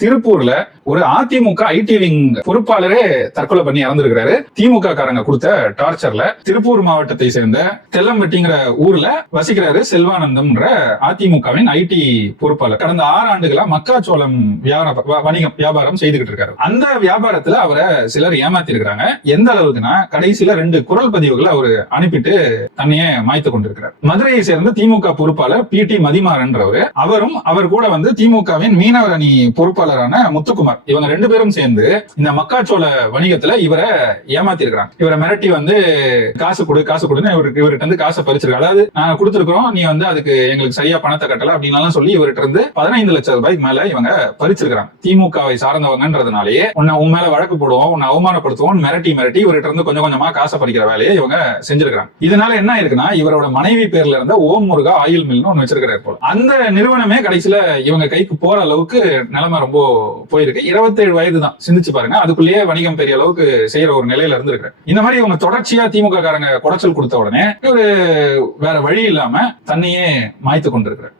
திருப்பூர்ல ஒரு AIADMK IT wing பொறுப்பாளரே தற்கொலை பண்ணி இறந்திருக்கிறாரு. திமுக காரங்க கொடுத்த டார்ச்சர்ல. திருப்பூர் மாவட்டத்தை சேர்ந்த தெல்லம்பட்டிங்கிற ஊர்ல வசிக்கிறாரு செல்வானந்தம்ன்ற அதிமுகவின் ஐடி பொறுப்பாளர். கடந்த 6 ஆண்டுகளா மக்காச்சோளம் வணிகம் வியாபாரம் செய்துகிட்டு இருக்காரு. அந்த வியாபாரத்துல அவரை சிலர் ஏமாத்தி இருக்கிறாங்க. எந்த அளவுக்குன்னா கடைசியில 2 குரல் பதிவுகளை அவரு அனுப்பிட்டு தன்னையே மாய்த்து கொண்டிருக்கிறார். மதுரையை சேர்ந்த திமுக பொறுப்பாளர் PT மதிமாறன்றவரு, அவரும் அவர் கூட திமுகவின் மீனவர் அணி பொறுப்பாளரான முத்துக்குமார், இவங்க 2 பேரும் சேர்ந்து இந்த மக்காச்சோள வணிகத்துல இவரை ஏமாத்தி இருக்கிறாங்க. இவரை மிரட்டி காசு கொடுன்னு இவர்கிட்ட காசை பறிச்சிருக்காங்க. அதாவது நாங்க கொடுத்திருக்கிறோம், நீ அதுக்கு எங்களுக்கு சரியா பணத்தை கட்டல அப்படின்னு சொல்லி இவர்கிட்ட 15 லட்சம் ரூபாய்க்கு மேல இவங்க பறிச்சிருக்காங்க. திமுகவை சார்ந்தவங்கன்றதுனாலயே உன் மேல வழக்கு போடுவோம், உன்னை அவமானப்படுத்துவோம் மிரட்டி இவர்கிட்ட கொஞ்சம் கொஞ்சமா காசை பறிக்கிற வேலையை இவங்க செஞ்சிருக்காங்க. இதனால என்ன இருக்குன்னா, இவரோட மனைவி பேர்ல இருந்த ஓம் முருகா ஆயில் மில்னு ஒண்ணு வச்சிருக்கிறார் போல. அந்த நிறுவனமே கடைசியில இவங்க கைக்கு போற அளவுக்கு நிலைமை ரொம்ப போயிருக்கு. 27 வயது தான், சிந்திச்சு பாருங்க. அதுக்குள்ளேயே வணிகம் பெரிய அளவுக்கு செய்யற ஒரு நிலையில இருந்திருக்கு. இந்த மாதிரி இவங்க தொடர்ச்சியா திமுக காரங்க குடைச்சல் கொடுத்த உடனே இவரு வேற வழி இல்லாம தன்னையே மாய்த்து கொண்டிருக்கிறார்.